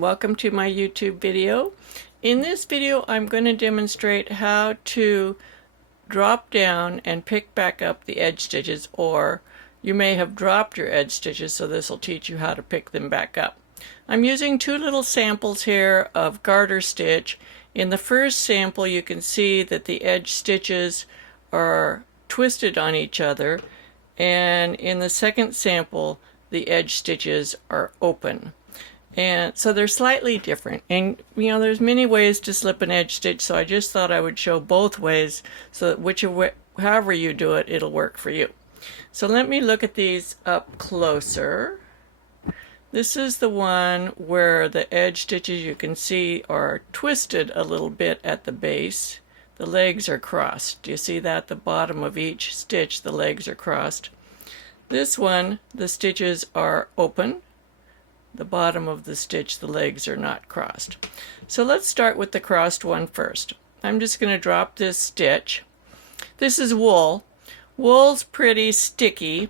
and welcome to my YouTube video. In this video I'm going to demonstrate how to drop down and pick back up the edge stitches, or you may have dropped your edge stitches, so this will teach you how to pick them back up. I'm using two little samples here of garter stitch. In the first sample you can see that the edge stitches are twisted on each other, and in the second sample the edge stitches are open. And so they're slightly different, and there's many ways to slip an edge stitch, so I just thought I would show both ways so that however you do it, it'll work for you. So let me look at these up closer. This is the one where the edge stitches, you can see, are twisted a little bit at the base. The legs are crossed. Do you see that? The bottom of each stitch, the legs are crossed. This one, the stitches are open. The bottom of the stitch, the legs are not crossed. So let's start with the crossed one first. I'm just going to drop this stitch. This is wool. Wool's pretty sticky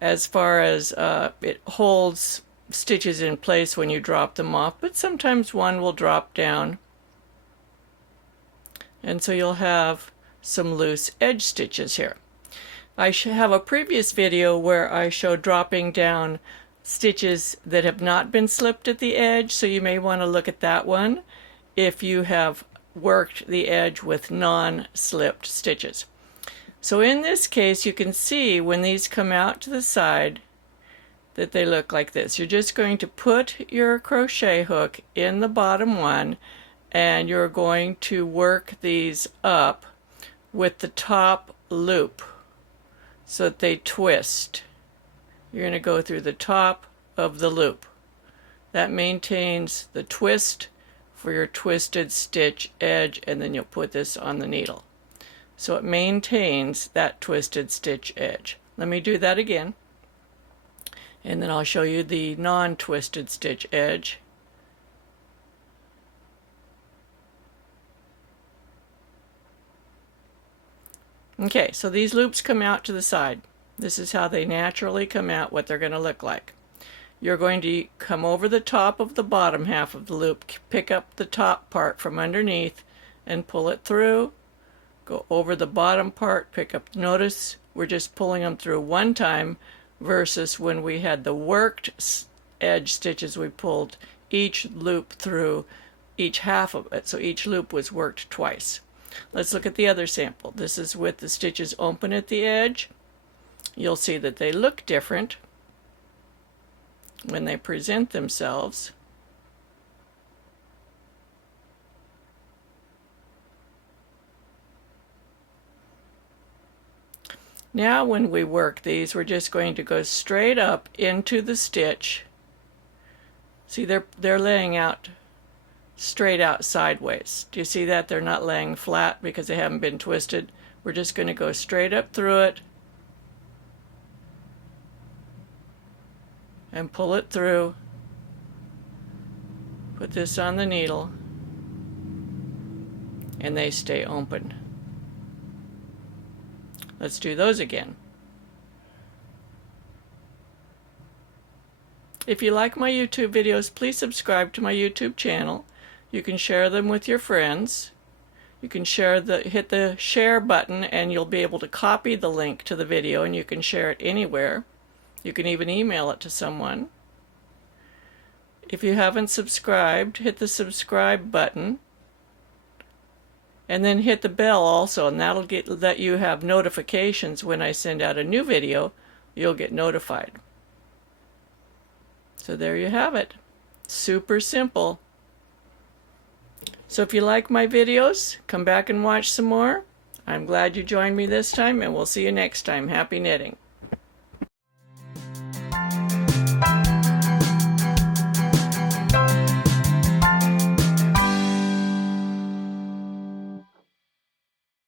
as far as it holds stitches in place when you drop them off, but sometimes one will drop down, and so you'll have some loose edge stitches here. I have a previous video where I show dropping down stitches that have not been slipped at the edge, so you may want to look at that one if you have worked the edge with non-slipped stitches. So in this case you can see when these come out to the side that they look like this. You're just going to put your crochet hook in the bottom one, and you're going to work these up with the top loop so that they twist. You're going to go through the top of the loop. That maintains the twist for your twisted stitch edge, and then you'll put this on the needle. So it maintains that twisted stitch edge. Let me do that again, and then I'll show you the non-twisted stitch edge. Okay, so these loops come out to the side. This is how they naturally come out, what they're going to look like. You're going to come over the top of the bottom half of the loop, pick up the top part from underneath and pull it through. Go over the bottom part, pick up. Notice we're just pulling them through one time versus when we had the worked edge stitches, we pulled each loop through each half of it, so each loop was worked twice. Let's look at the other sample. This is with the stitches open at the edge. You'll see that they look different when they present themselves. Now when we work these, we're just going to go straight up into the stitch. See, they're laying out straight out sideways. Do you see that? They're not laying flat because they haven't been twisted. We're just going to go straight up through it and pull it through. Put this on the needle, and they stay open. Let's do those again. If you like my YouTube videos, please subscribe to my YouTube channel. You can share them with your friends. You can hit the share button, and you'll be able to copy the link to the video, and you can share it anywhere. You can even email it to someone. If you haven't subscribed, hit the subscribe button, and then hit the bell also, and that'll let you have notifications when I send out a new video. You'll get notified. So there you have it. Super simple. So if you like my videos, come back and watch some more. I'm glad you joined me this time, and we'll see you next time. Happy knitting.